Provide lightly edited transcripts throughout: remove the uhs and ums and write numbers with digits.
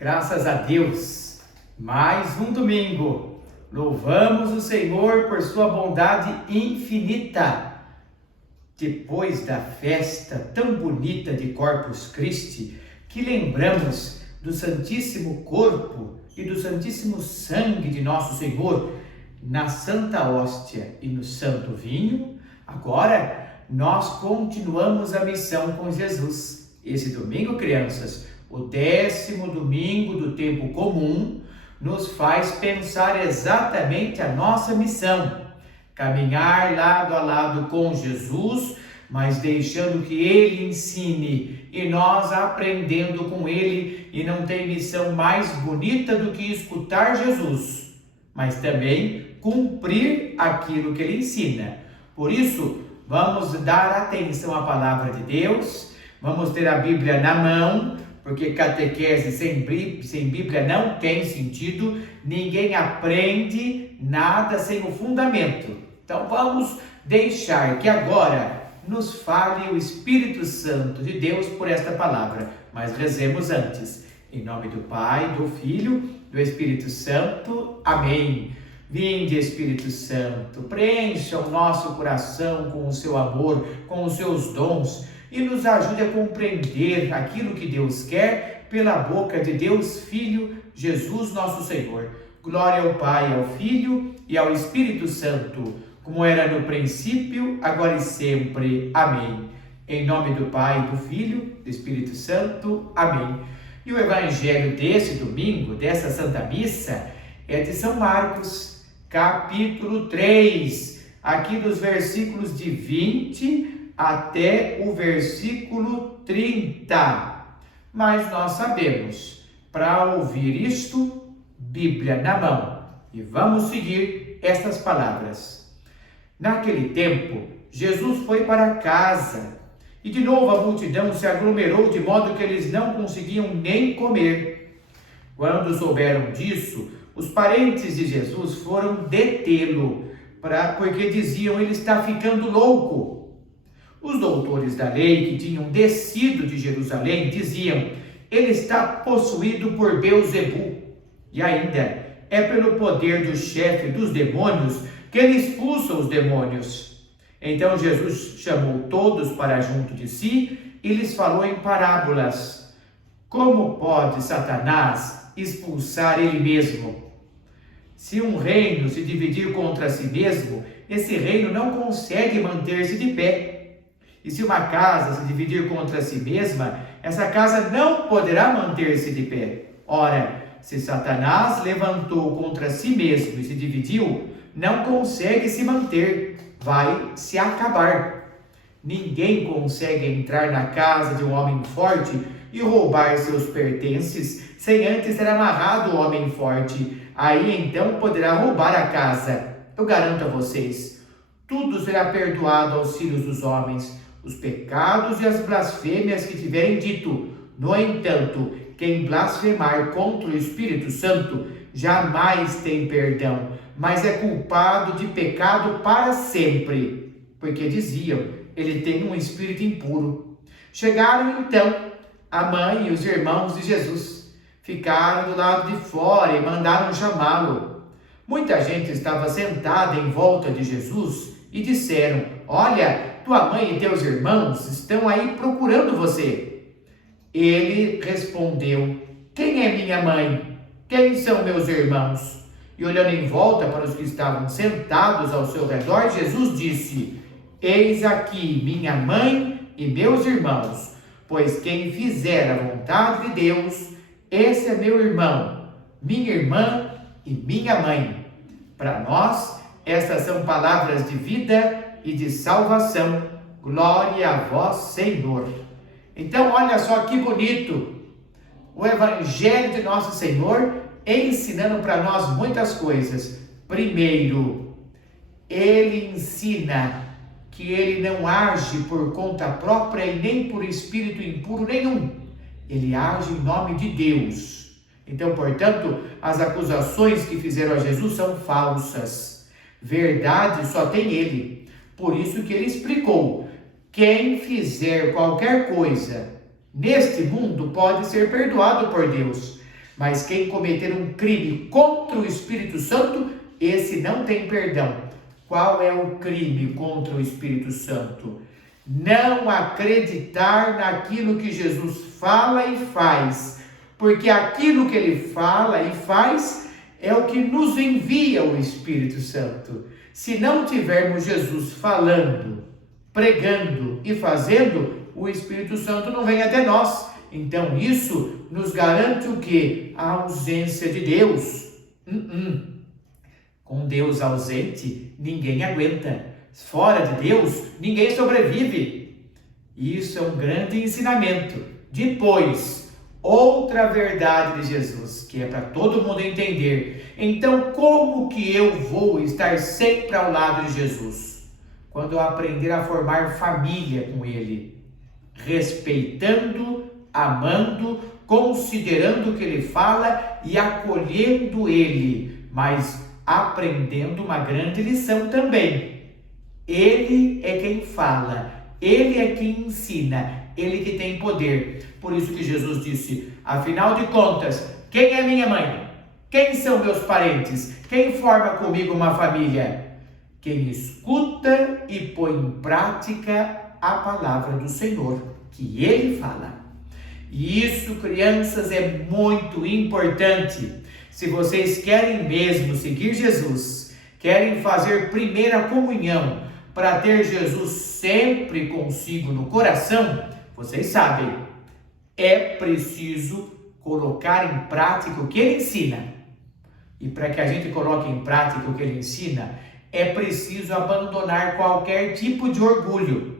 Graças a Deus, mais um domingo. Louvamos o Senhor por sua bondade infinita. Depois da festa tão bonita de Corpus Christi, que lembramos do Santíssimo Corpo e do Santíssimo Sangue de Nosso Senhor na Santa Hóstia e no Santo Vinho, agora nós continuamos a missão com Jesus. Esse domingo, crianças, o 10º domingo do tempo comum, nos faz pensar exatamente a nossa missão. Caminhar lado a lado com Jesus, mas deixando que Ele ensine e nós aprendendo com Ele. E não tem missão mais bonita do que escutar Jesus, mas também cumprir aquilo que Ele ensina. Por isso, vamos dar atenção à palavra de Deus, vamos ter a Bíblia na mão, porque catequese sem Bíblia não tem sentido, ninguém aprende nada sem o fundamento. Então vamos deixar que agora nos fale o Espírito Santo de Deus por esta palavra, mas rezemos antes. Em nome do Pai, do Filho, do Espírito Santo. Amém. Vinde, Espírito Santo, preencha o nosso coração com o seu amor, com os seus dons, e nos ajude a compreender aquilo que Deus quer pela boca de Deus Filho, Jesus nosso Senhor. Glória ao Pai, ao Filho e ao Espírito Santo, como era no princípio, agora e sempre. Amém. Em nome do Pai, do Filho, do Espírito Santo. Amém. E o Evangelho desse domingo, dessa Santa Missa, é de São Marcos, capítulo 3, aqui dos versículos de 20 até o versículo 30. Mas nós sabemos, para ouvir isto, Bíblia na mão. E vamos seguir estas palavras. Naquele tempo, Jesus foi para casa, e de novo a multidão se aglomerou de modo que eles não conseguiam nem comer. Quando souberam disso, os parentes de Jesus foram detê-lo, porque diziam: ele está ficando louco. Os doutores da lei que tinham descido de Jerusalém diziam: ele está possuído por Beelzebu. E ainda, é pelo poder do chefe dos demônios que ele expulsa os demônios. Então Jesus chamou todos para junto de si e lhes falou em parábolas. Como pode Satanás expulsar ele mesmo? Se um reino se dividir contra si mesmo, esse reino não consegue manter-se de pé. E se uma casa se dividir contra si mesma, essa casa não poderá manter-se de pé. Ora, se Satanás levantou contra si mesmo e se dividiu, não consegue se manter, vai se acabar. Ninguém consegue entrar na casa de um homem forte e roubar seus pertences sem antes ter amarrado o homem forte. Aí então poderá roubar a casa. Eu garanto a vocês, tudo será perdoado aos filhos dos homens, os pecados e as blasfêmias que tiverem dito. No entanto, quem blasfemar contra o Espírito Santo jamais tem perdão, mas é culpado de pecado para sempre, porque diziam: ele tem um espírito impuro. Chegaram então a mãe e os irmãos de Jesus, ficaram do lado de fora e mandaram chamá-lo. Muita gente estava sentada em volta de Jesus e disseram: olha, tua mãe e teus irmãos estão aí procurando você. Ele respondeu: quem é minha mãe? Quem são meus irmãos? E olhando em volta para os que estavam sentados ao seu redor, Jesus disse: eis aqui minha mãe e meus irmãos, pois quem fizer a vontade de Deus, esse é meu irmão, minha irmã e minha mãe. Para nós, estas são palavras de vida e de salvação. Glória a vós, Senhor. Então, olha só que bonito o Evangelho de Nosso Senhor ensinando para nós muitas coisas. Primeiro, ele ensina que ele não age por conta própria e nem por espírito impuro nenhum. Ele age em nome de Deus. Então, portanto, as acusações que fizeram a Jesus são falsas. Verdade só tem ele. Por isso que ele explicou: quem fizer qualquer coisa neste mundo pode ser perdoado por Deus, Mas quem cometer um crime contra o Espírito Santo, esse não tem perdão. Qual é o crime contra o Espírito Santo? Não acreditar naquilo que Jesus fala e faz, porque aquilo que ele fala e faz é o que nos envia o Espírito Santo. Se não tivermos Jesus falando, pregando e fazendo, o Espírito Santo não vem até nós. Então isso nos garante o quê? A ausência de Deus. Com Deus ausente, ninguém aguenta. Fora de Deus, ninguém sobrevive. Isso é um grande ensinamento. Depois, outra verdade de Jesus, que é para todo mundo entender. Então, como que eu vou estar sempre ao lado de Jesus? Quando eu aprender a formar família com Ele, respeitando, amando, considerando o que Ele fala e acolhendo Ele, mas aprendendo uma grande lição também. Ele é quem fala, Ele é quem ensina, Ele que tem poder. Por isso que Jesus disse, afinal de contas, quem é minha mãe? Quem são meus parentes? Quem forma comigo uma família? Quem escuta e põe em prática a palavra do Senhor, que Ele fala. E isso, crianças, é muito importante. Se vocês querem mesmo seguir Jesus, querem fazer primeira comunhão, para ter Jesus sempre consigo no coração, vocês sabem, é preciso colocar em prática o que Ele ensina. E para que a gente coloque em prática o que Ele ensina, é preciso abandonar qualquer tipo de orgulho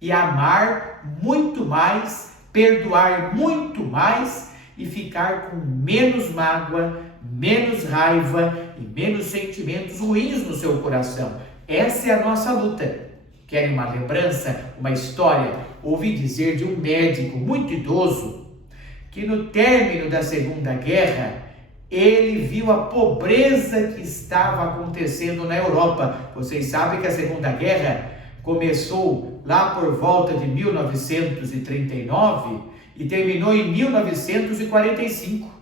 e amar muito mais, perdoar muito mais e ficar com menos mágoa, menos raiva e menos sentimentos ruins no seu coração. Essa é a nossa luta. Querem uma lembrança, uma história? Ouvi dizer de um médico muito idoso que no término da Segunda Guerra ele viu a pobreza que estava acontecendo na Europa. Vocês sabem que a Segunda Guerra começou lá por volta de 1939 e terminou em 1945.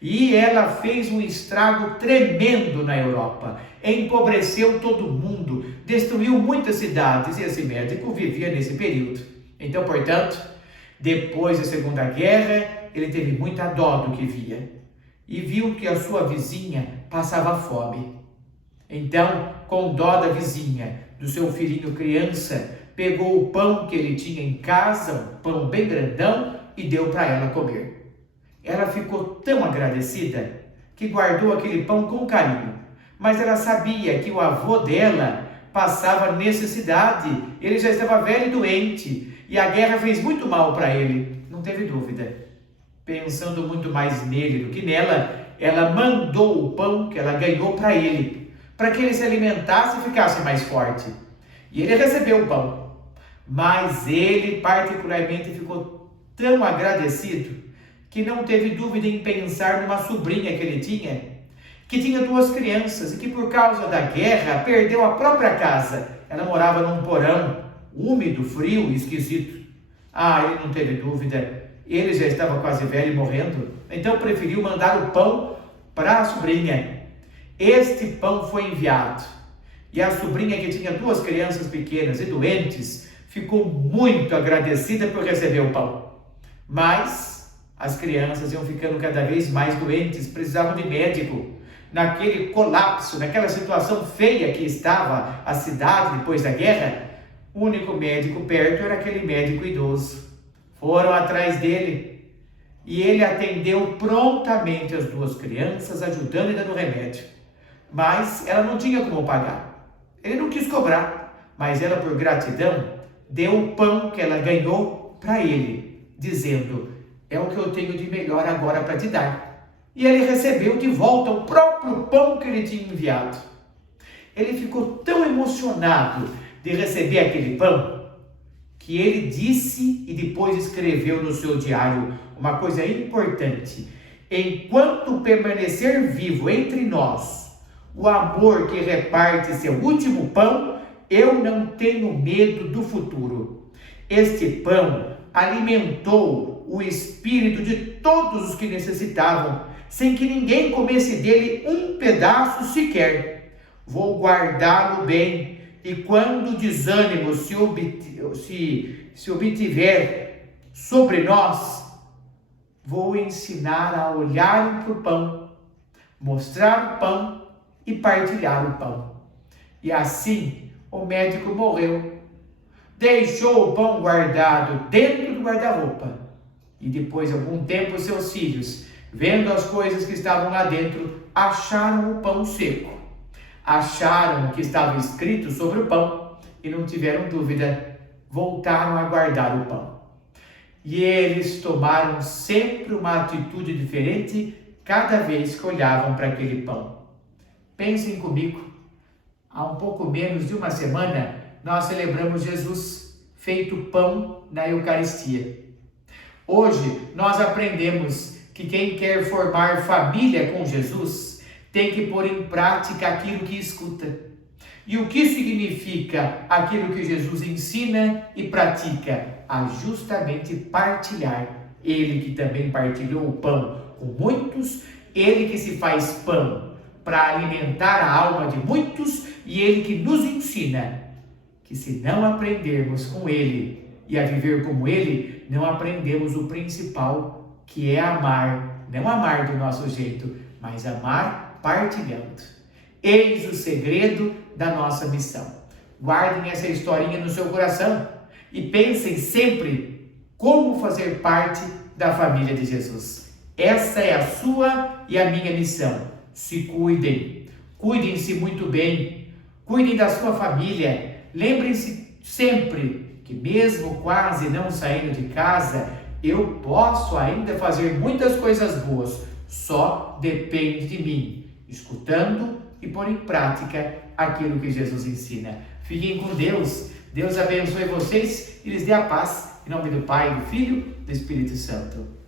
E ela fez um estrago tremendo na Europa, empobreceu todo mundo, destruiu muitas cidades, e esse médico vivia nesse período. Então, portanto, depois da Segunda Guerra, ele teve muita dó do que via, e viu que a sua vizinha passava fome. Então, com dó da vizinha, do seu filhinho criança, pegou o pão que ele tinha em casa, um pão bem grandão, e deu para ela comer. Ela ficou tão agradecida que guardou aquele pão com carinho, mas ela sabia que o avô dela passava necessidade, ele já estava velho e doente, e a guerra fez muito mal para ele, não teve dúvida. Pensando muito mais nele do que nela, ela mandou o pão que ela ganhou para ele, para que ele se alimentasse e ficasse mais forte. E ele recebeu o pão, mas ele particularmente ficou tão agradecido que não teve dúvida em pensar numa sobrinha que ele tinha, que tinha 2 crianças e que por causa da guerra perdeu a própria casa. Ela morava num porão úmido, frio e esquisito. Ele não teve dúvida, ele já estava quase velho e morrendo, então preferiu mandar o pão para a sobrinha. Este pão foi enviado e a sobrinha, que tinha 2 crianças pequenas e doentes, ficou muito agradecida por receber o pão. Mas as crianças iam ficando cada vez mais doentes, precisavam de médico. Naquele colapso, naquela situação feia que estava a cidade depois da guerra, o único médico perto era aquele médico idoso. Foram atrás dele e ele atendeu prontamente as 2 crianças, ajudando e dando remédio. Mas ela não tinha como pagar. Ele não quis cobrar, mas ela, por gratidão, deu o pão que ela ganhou para ele, dizendo: é o que eu tenho de melhor agora para te dar. E ele recebeu de volta o próprio pão que ele tinha enviado. Ele ficou tão emocionado de receber aquele pão, que ele disse e depois escreveu no seu diário uma coisa importante: enquanto permanecer vivo entre nós o amor que reparte seu último pão, eu não tenho medo do futuro. Este pão alimentou o espírito de todos os que necessitavam, sem que ninguém comesse dele um pedaço sequer. Vou guardá-lo bem, e quando o desânimo se obtiver sobre nós, vou ensinar a olharem para o pão, mostrar o pão e partilhar o pão. E assim o médico morreu. Deixou o pão guardado dentro do guarda-roupa. E depois de algum tempo, seus filhos, vendo as coisas que estavam lá dentro, acharam o pão seco. Acharam o que estava escrito sobre o pão e não tiveram dúvida, voltaram a guardar o pão. E eles tomaram sempre uma atitude diferente cada vez que olhavam para aquele pão. Pensem comigo, há um pouco menos de uma semana, nós celebramos Jesus feito pão na Eucaristia. Hoje nós aprendemos que quem quer formar família com Jesus tem que pôr em prática aquilo que escuta. E o que significa aquilo que Jesus ensina e pratica? A justamente partilhar. Ele que também partilhou o pão com muitos, ele que se faz pão para alimentar a alma de muitos e ele que nos ensina que se não aprendermos com ele e a viver como ele, não aprendemos o principal, que é amar. Não amar do nosso jeito, mas amar partilhando. Eis o segredo da nossa missão. Guardem essa historinha no seu coração e pensem sempre como fazer parte da família de Jesus. Essa é a sua e a minha missão. Se cuidem, cuidem-se muito bem, cuidem da sua família. Lembrem-se sempre que mesmo quase não saindo de casa, eu posso ainda fazer muitas coisas boas. Só depende de mim, escutando e pôr em prática aquilo que Jesus ensina. Fiquem com Deus. Deus abençoe vocês e lhes dê a paz. Em nome do Pai, do Filho e do Espírito Santo.